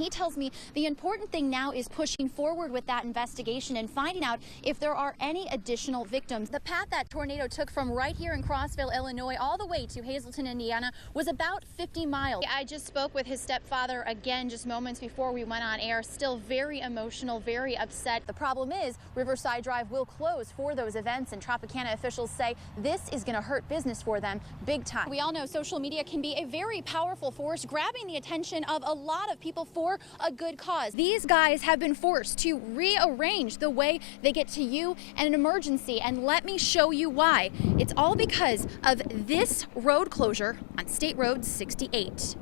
He tells me the important thing now is pushing forward with that investigation and finding out if there are any additional victims. The path that tornado took from right here in Crossville, Illinois, all the way to Hazleton, Indiana, was about 50 miles. I just spoke with his stepfather again just moments before we went on air. Still very emotional, very upset. The problem is Riverside Drive will close for those events, and Tropicana officials say this is going to hurt business for them big time. We all know social media can be a very powerful force, grabbing the attention of a lot of people for a good cause. These guys have been forced to rearrange the way they get to you in an emergency, and let me show you why. It's all because of this road closure on State Road 68.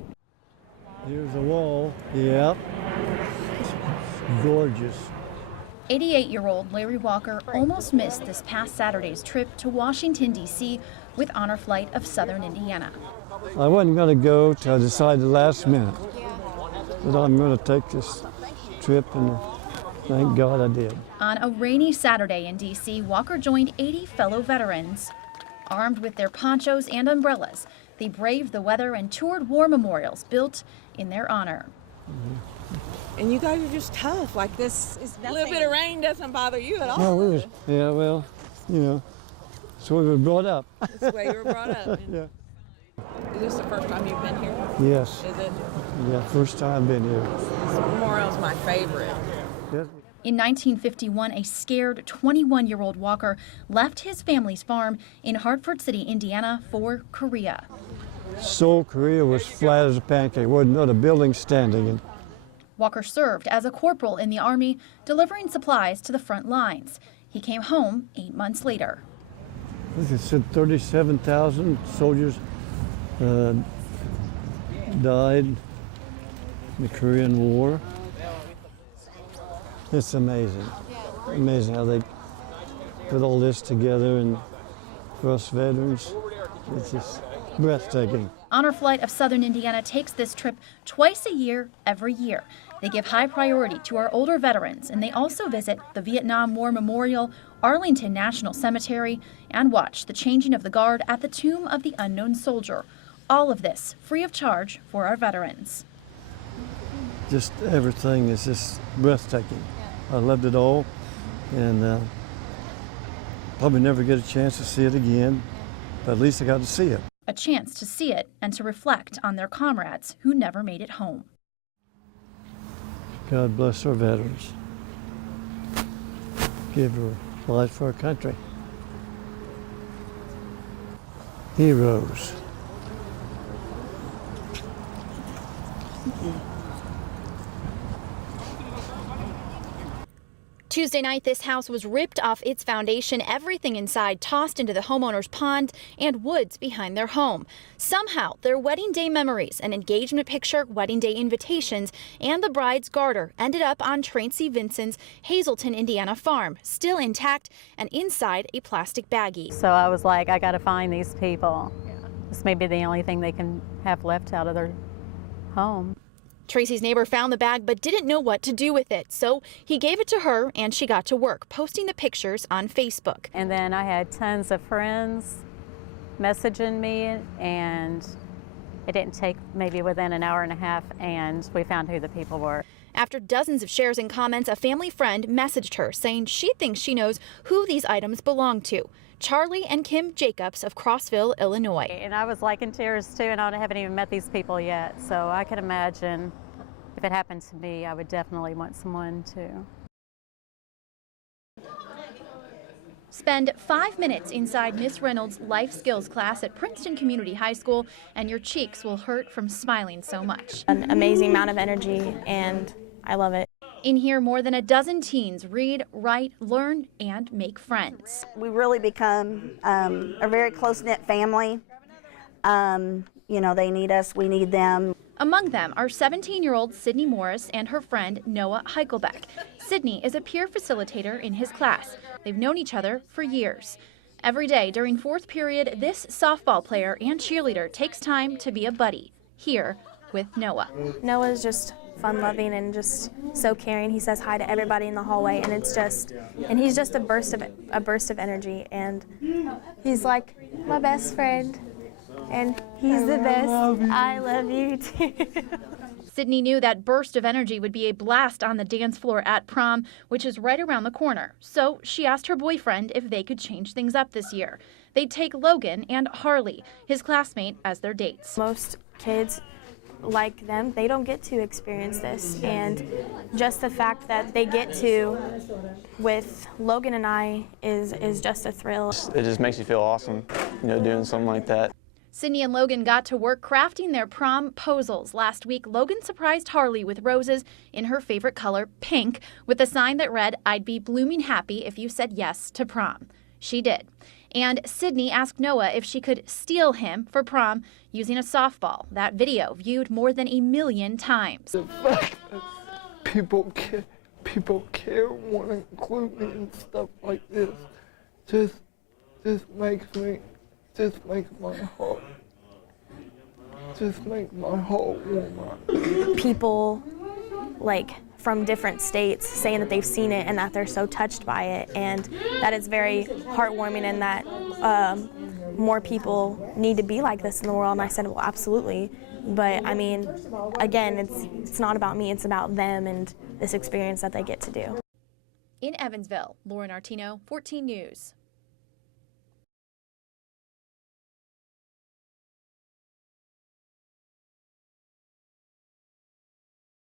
Here's the wall. Yep. Gorgeous. 88-year-old Larry Walker almost missed this past Saturday's trip to Washington, D.C. with Honor Flight of Southern Indiana. I wasn't going to go till I decided last minute that I'm going to take this trip, and thank God I did. On a rainy Saturday in D.C., Walker joined 80 fellow veterans. Armed with their ponchos and umbrellas, they braved the weather and toured war memorials built in their honor. And you guys are just tough. Like, this is nothing. A little bit of rain doesn't bother you at all. Well, yeah, well, you know, that's where we were brought up. That's the way you were brought up. Yeah. Is this the first time you've been here? Yes. Is it? Yeah, first time been here. This memorial's my favorite. Yes. In 1951, a scared 21-year-old Walker left his family's farm in Hartford City, Indiana, for Korea. Seoul, Korea was flat as a pancake. Wasn't not a building standing. And Walker served as a corporal in the Army, delivering supplies to the front lines. He came home 8 months later. I think it said 37,000 soldiers died in the Korean War. It's amazing. Amazing how they put all this together, and for us veterans, it's just breathtaking. Honor Flight of Southern Indiana takes this trip twice a year, every year. They give high priority to our older veterans, and they also visit the Vietnam War Memorial, Arlington National Cemetery, and watch the changing of the guard at the Tomb of the Unknown Soldier. All of this free of charge for our veterans. Just everything is just breathtaking. I loved it all, and probably never get a chance to see it again, but at least I got to see it. A chance to see it and to reflect on their comrades who never made it home. God bless our veterans. Give their life for our country. Heroes. Tuesday night, this house was ripped off its foundation, everything inside tossed into the homeowner's pond and woods behind their home. Somehow, their wedding day memories, an engagement picture, wedding day invitations, and the bride's garter ended up on Tracy Vinson's Hazleton, Indiana farm, still intact and inside a plastic baggie. So I was like, I got to find these people. This may be the only thing they can have left out of their home. Tracy's neighbor found the bag but didn't know what to do with it, so he gave it to her and she got to work, posting the pictures on Facebook. And then I had tons of friends messaging me, and it didn't take maybe within an hour and a half, and we found who the people were. After dozens of shares and comments, a family friend messaged her saying she thinks she knows who these items belong to. Charlie and Kim Jacobs of Crossville, Illinois. And I was like in tears too, and I haven't even met these people yet. So I could imagine if it happened to me, I would definitely want someone to. Spend 5 minutes inside Miss Reynolds' life skills class at Princeton Community High School, and your cheeks will hurt from smiling so much. An amazing amount of energy, and I love it. In here, more than a dozen teens read, write, learn, and make friends. We really become a very close-knit family. You know, they need us, we need them. Among them are 17-year-old Sydney Morris and her friend Noah Heichelbeck. Sydney is a peer facilitator in his class. They've known each other for years. Every day during fourth period, this softball player and cheerleader takes time to be a buddy, here with Noah. Noah's just fun-loving and just so caring. He says hi to everybody in the hallway, and he's just a burst of energy, and he's like my best friend, and he's the best. I love you too. Sydney knew that burst of energy would be a blast on the dance floor at prom, which is right around the corner. So she asked her boyfriend if they could change things up this year. They'd take Logan and Harley, his classmate, as their dates. Most kids like them, they don't get to experience this, and just the fact that they get to with Logan and I is just a thrill. It just makes you feel awesome, doing something like that. Sydney and Logan got to work crafting their prom posals. Last week, Logan surprised Harley with roses in her favorite color, pink, with a sign that read, "I'd be blooming happy if you said yes to prom." She did. And Sydney asked Noah if she could steal him for prom using a softball. That video viewed more than 1 million times. The fact that people care, want to include me and stuff like this, just makes my heart warm up. People from different states saying that they've seen it and that they're so touched by it, and that it's very heartwarming, and that more people need to be like this in the world. And I said, well, absolutely. But I mean, again, it's not about me, it's about them and this experience that they get to do. In Evansville, Lauren Artino, 14 News.